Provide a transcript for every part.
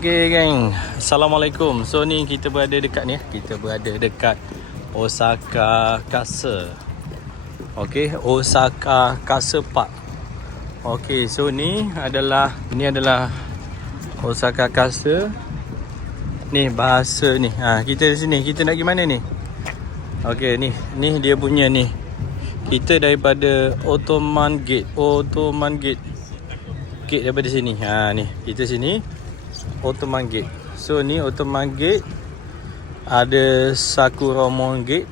Okay geng, Assalamualaikum. So ni kita berada dekat ni, kita berada dekat Osaka Castle. Okay, Osaka Castle Park. Okay, so ni adalah Osaka Castle. Ni bahasa ni. Kita di sini, kita nak pergi mana ni? Okay, ni dia punya ni. Kita daripada Ottoman Gate. Gate daripada sini. Ni, kita sini. Ottoman Gate. So ni Ottoman Gate. Ada Sakuramon Gate.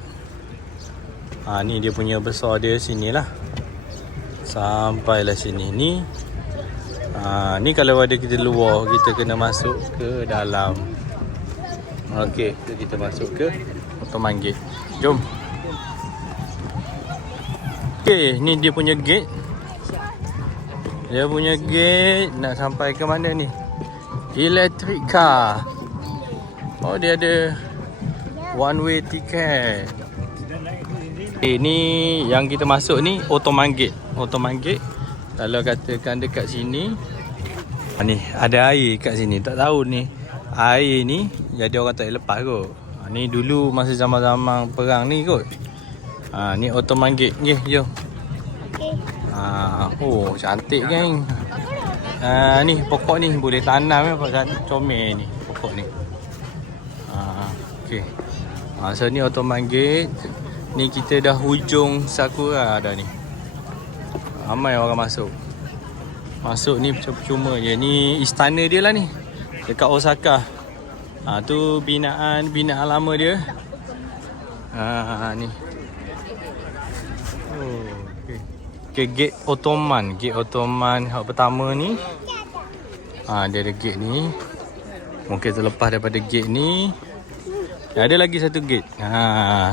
Ni dia punya besar dia sinilah. Sampailah sini. Ni kalau ada kita luar, kita kena masuk ke dalam. Okey, kita masuk ke Ottoman Gate. Jom. Okey, ni dia punya gate. Dia punya gate nak sampai ke mana ni? Electric car. Oh, dia ada one way ticket. Ni yang kita masuk ni Ottoman Gate. Kalau katakan dekat sini, ni ada air kat sini. Tak tahu ni air ni jadi orang tak lepas kot. Ni dulu masa zaman-zaman perang ni kot. Ni Ottoman Gate. Jom. Oh, cantik geng. Ni pokok ni boleh tanam comel ni pokok ni. Okey. So ni Ottoman Gate. Ni kita dah hujung sakura dah ni. Ramai orang masuk. Masuk ni percuma je. Ni istana dia lah ni. Dekat Osaka. Tu binaan lama dia. Ni. Okay, gate Ottoman hak pertama ni. Dia ada gate ni. Mungkin terlepas daripada gate ni. Ada lagi satu gate.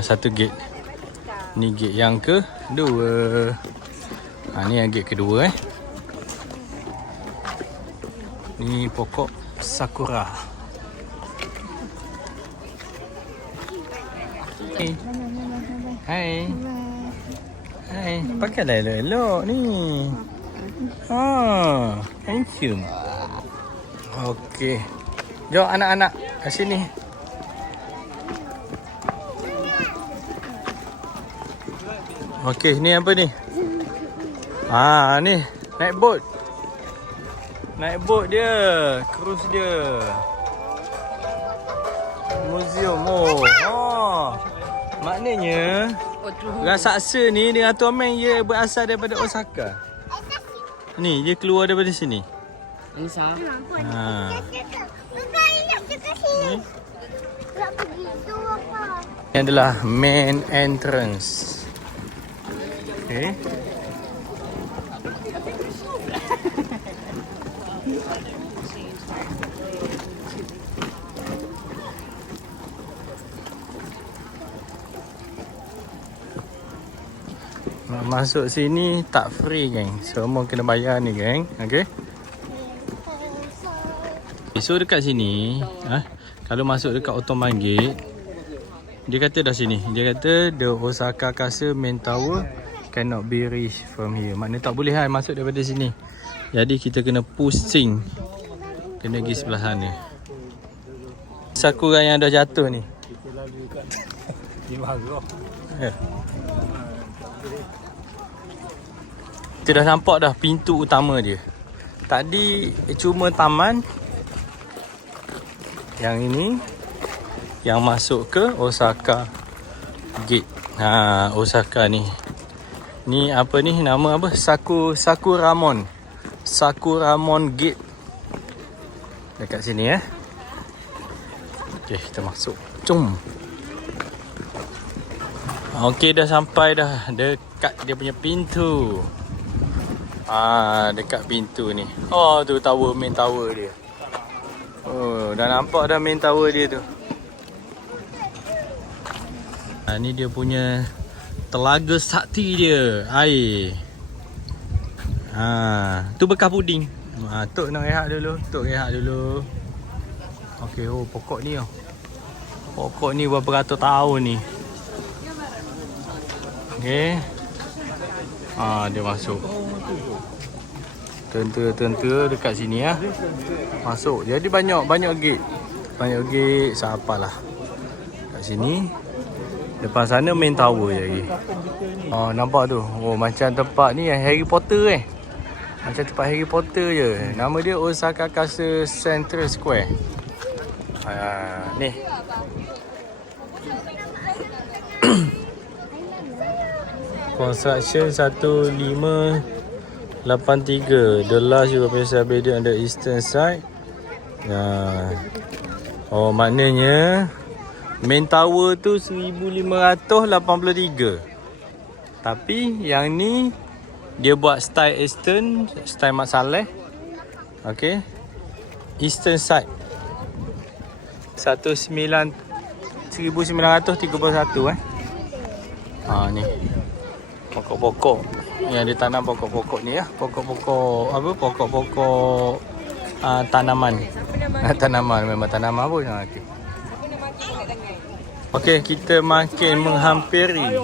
Satu gate. Ni gate yang kedua. Ni yang gate kedua Ni pokok sakura. Hai. Pakailah elok-elok ni. Handsome. Okey. Jom anak-anak kat sini. Okey, ni apa ni? Ni naik boat. Naik boat dia, cruise dia. Museum. Maknanya raksasa ni dengan Tuan dia berasal daripada Osaka. Ni dia keluar daripada sini. Ni adalah main entrance. Okay. Masuk sini tak free geng. Semua kena bayar ni geng. Okay. So dekat sini kalau masuk dekat Ottoman Gate, dia kata dah sini. Dia kata the Osaka Castle main tower cannot be reached from here. Maknanya tak boleh masuk daripada sini. Jadi kita kena pusing. Kena pergi sebelah sana. Sakura yang dah jatuh ni. Kita dah nampak dah pintu utama dia. Tadi cuma taman. Yang ini yang masuk ke Osaka Gate. Osaka ni. Ni apa ni? Nama apa? Sakuramon Gate. Dekat sini Okey, kita masuk. Jom. Okey, dah sampai dah dekat dia punya pintu. Dekat pintu ni. Tu main tower dia. Dah nampak dah main tower dia tu. Ni dia punya telaga sakti dia, air. Tu bekas puding. Tok nak rehat dulu. Okey, pokok ni Pokok ni berapa ratus tahun ni. Okey. Dia masuk. Tentera dekat sini ya. Masuk. Jadi banyak gate. Banyak gate, siapalah. Kat sini. Depan sana main tower je lagi. Oh, nampak tu. Oh, macam tempat ni yang Harry Potter Macam tempat Harry Potter je. Nama dia Osaka Castle Central Square. Ni. Construction 1583. The last European building on the eastern side. Oh, maknanya main tower tu 1583. Tapi yang ni dia buat style eastern, style Mat Saleh. Okey. Eastern side. 1931 ni. Pokok-pokok yang dia tanam, pokok-pokok ni ya. Pokok-pokok apa? Pokok-pokok tanaman. Tanaman memang tanaman pun. Okey. Okey, kita makin menghampiri.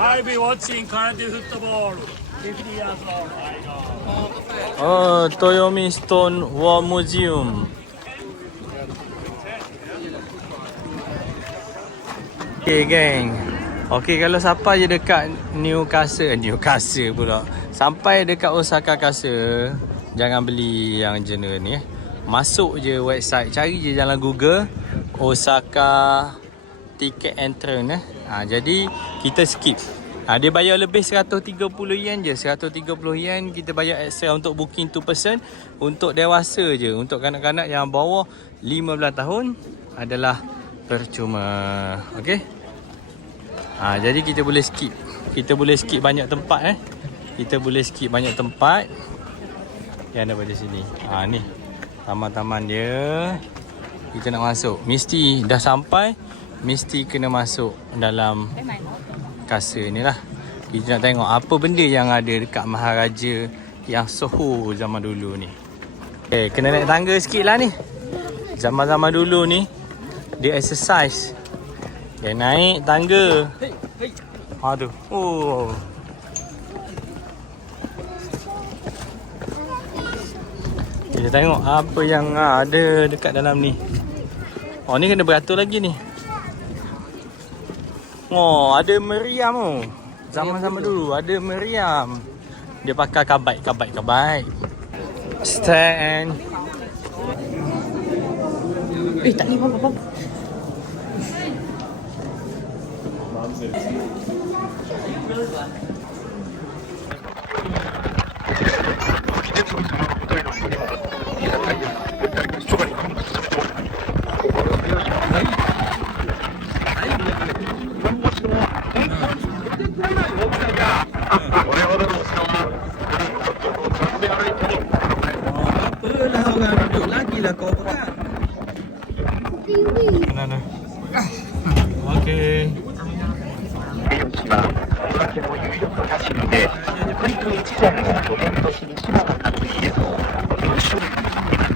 I'll be watching current football. 50 years old. Oh, Toyomi Stone War Museum. Okay geng. Okay, kalau siapa je dekat Newcastle pula. Sampai dekat Osaka Castle, jangan beli yang jenis ni. Masuk je website, cari je dalam Google Osaka ticket entrance jadi kita skip. Dia bayar lebih 130 yen je. 130 yen kita bayar extra untuk booking 2 person. Untuk dewasa je. Untuk kanak-kanak yang bawah 15 tahun adalah percuma. Okey. Jadi kita boleh skip. Kita boleh skip banyak tempat Kita boleh skip banyak tempat yang ada pada sini. Ni taman-taman dia. Kita nak masuk. Mesti dah sampai, mesti kena masuk dalam kastil ni lah. Kita nak tengok apa benda yang ada dekat Maharaja yang Soho zaman dulu ni. Kena naik tangga sikit lah ni. Zaman-zaman dulu ni dia exercise. Dia naik tangga. Tu. Oh. Kita tengok apa yang ada dekat dalam ni. Ni kena beratur lagi ni. Ada meriam Zaman-zaman dulu ada meriam. Dia pakai kabat. Stand. Tak ni apa-apa. Apalah orang duduk lagi lah kau pegang. Mana? Okey. お酒も有力な市民で、クリク一座の拠点としに島が立つ家と、庶民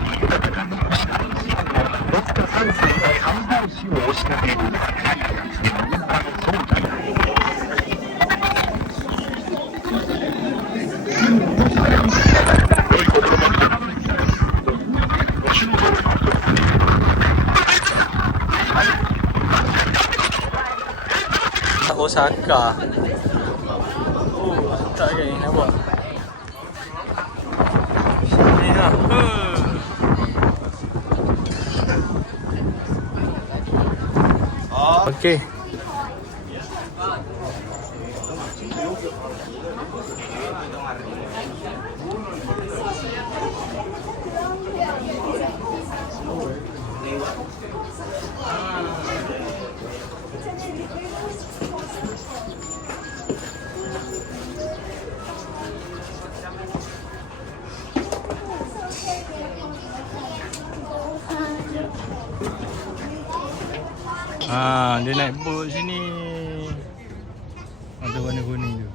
に豊かな残した、わずか3歳の三拍子を押しかけ、世界が自分からの総体を。Osaka. Tak kan ni nampak. Ni lah. Okey. Dia naik boat sini. Ada warna kuning tu.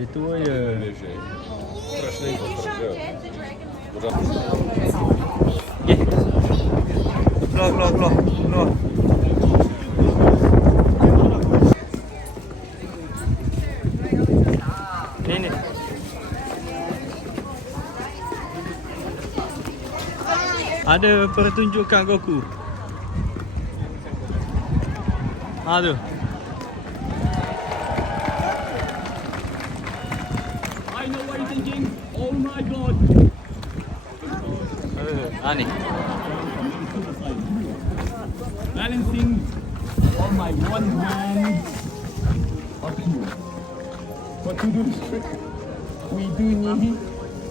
Itu aja. Keluar. Ada pertunjukan Goku. Tu. I know what you're thinking. Oh my god. Ni. Balancing on my one hand up here. But to do this trick, we do need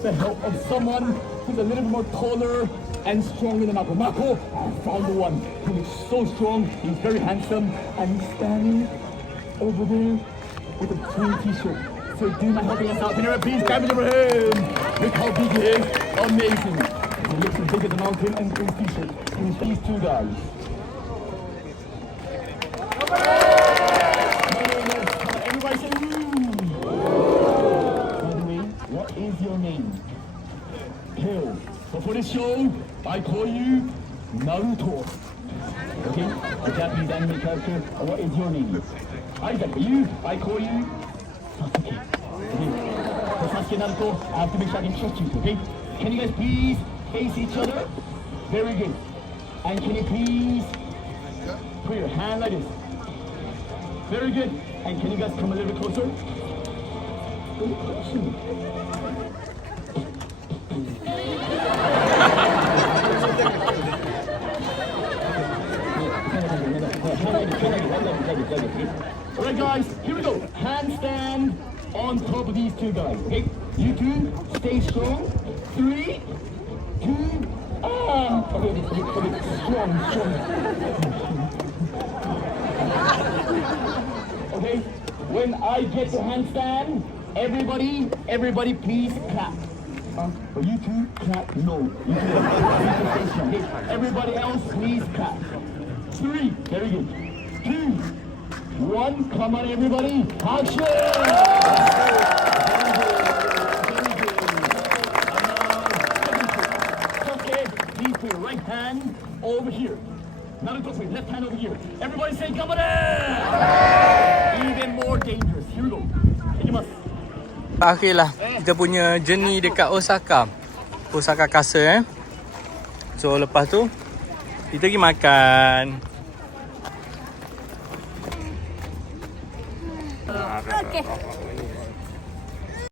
the help of someone who's a little bit more taller and stronger than Mako. Mako, I found the one who is so strong, he's very handsome, and he's standing over there with a green t-shirt. So do you mind helping us out? Can you please grab it over him? Look how big he is. Amazing. He looks as big as a mountain and green t-shirt. And it's these two guys. Everybody say woo! By the way, what is your name? Hill. So for this show, I call you Naruto. Okay? A Japanese anime character. What is your name? Isaac, you, I call you Sasuke. Okay? For Sasuke Naruto, I have to make sure I can trust you, okay? Can you guys please face each other? Very good. And can you please put your hand like this? Very good. And can you guys come a little bit closer? Alright guys, here we go. Handstand on top of these two guys. Okay? You two, stay strong. 3, 2, okay, strong. Okay, when I get to handstand, everybody please clap. But you two clap, no. You two, stay strong. Okay? Everybody else please clap. 3, very good. 2, 1, come on everybody, action! Okay, please put your right hand over here. Not across me, left hand over here. Everybody say, come on in! Even more dangerous. Here we go. Ikimasu. Akhirlah kita punya journey dekat Osaka Castle So lepas tu kita pergi makan. Okay.